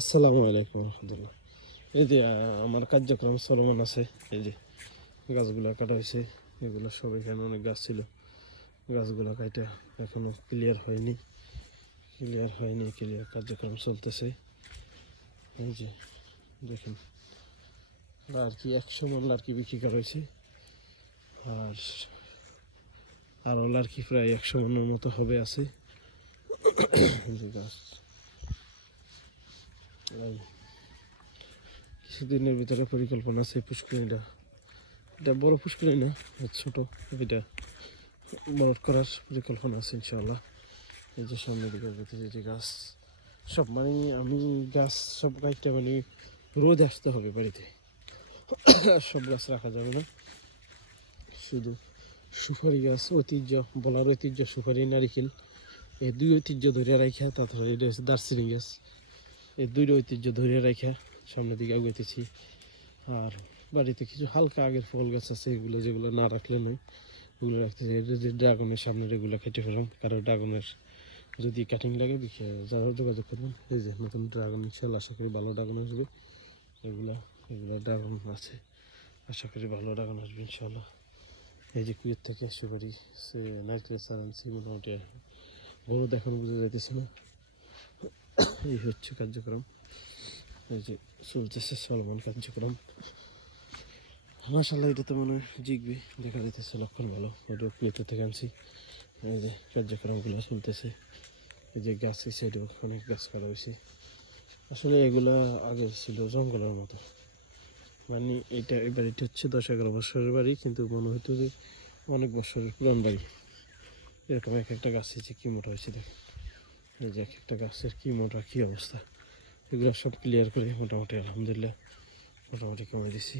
আসসালামু আলাইকুম রহমতুল্লাহ। এই যে আমার কার্যক্রম চলমান আছে। এই যে গাছগুলো কাটা হয়েছে, এগুলো সব এখানে অনেক গাছ ছিল, গাছগুলো কাটা এখনো ক্লিয়ার কার্যক্রম চলতেছে। এই যে দেখুন, আর কি 100 মণ লার্কি বিক্রি করা হয়েছে, আর আরও লার্কি প্রায় 100 মণের মতো হবে আছে। এই যে গাছ কিছুদিনের ভিতরে পরিকল্পনা আছে পুষ্করিণীটা, এটা বড় পুষ্করিণী না, ছোট, এটা বড় করার পরিকল্পনা আছে ইনশাআল্লাহ। এই যে সামনের দিকে যেতেছে যে গাছ সব, মানে আমি গাছ সব গাছটা মানে রোদ আসতে হবে বাড়িতে, সব গাছ রাখা যাবে না। শুধু সুপারি গাছ ঐতিহ্য, বলার ঐতিহ্য সুপারি নারিকেল, এই দুই ঐতিহ্য ধরে রাখা, তারপরে এটা হচ্ছে দার্জিলিং গাছ, এই দুইটা ঐতিহ্য ধরে রাখা সামনের দিকে আগাইতেছি। আর বাড়িতে কিছু হালকা আগের ফল গাছ আছে, এগুলো যেগুলো না রাখলে নয়, ওগুলো রাখতেছি। এটা যে ড্রাগনের সামনের এগুলো কেটে ফেলাম, কারণ ড্রাগনের যদি কাটিং লাগে যারা যোগাযোগ করবেন। এই যে নতুন ড্রাগন ইনশাল্লাহ, আশা করি ভালো ড্রাগন আসবে। এগুলো ড্রাগন আছে, আশা করি ভালো ড্রাগন আসবে ইনশাল্লাহ। এই যে কুয়েত থেকে সুপারি নারকেল চারা আনছি, মোটামুটি বড় এখন বুঝে যাইতেছে না। এই হচ্ছে কার্যক্রম, এই যে চলতেছে চলমান কার্যক্রম। মাশাআল্লাহ, এটা তো মনে হয় জিগবে, দেখা যাইতেছে লক্ষণ ভালো। এটা কুয়েত থেকে আনছি। এই যে কার্যক্রমগুলো চলতেছে। এই যে গাছ, এই সাইডেও অনেক গাছ কাটা হয়েছে। আসলে এগুলা আগে ছিল জঙ্গলের মতো, মানে এটা এই বাড়িটি হচ্ছে 10-11 বছরের বাড়ি, কিন্তু মনে হতো যে অনেক বছরের পুরান বাড়ি। এরকম এক একটা গাছ হয়েছে কী মোটা হয়েছে দেখেন, এই যে এক একটা গাছের কী মোটা, কী অবস্থা। এগুলো সব ক্লিয়ার করে মোটামুটি আলহামদুলিল্লাহ মোটামুটি কমে দিছি।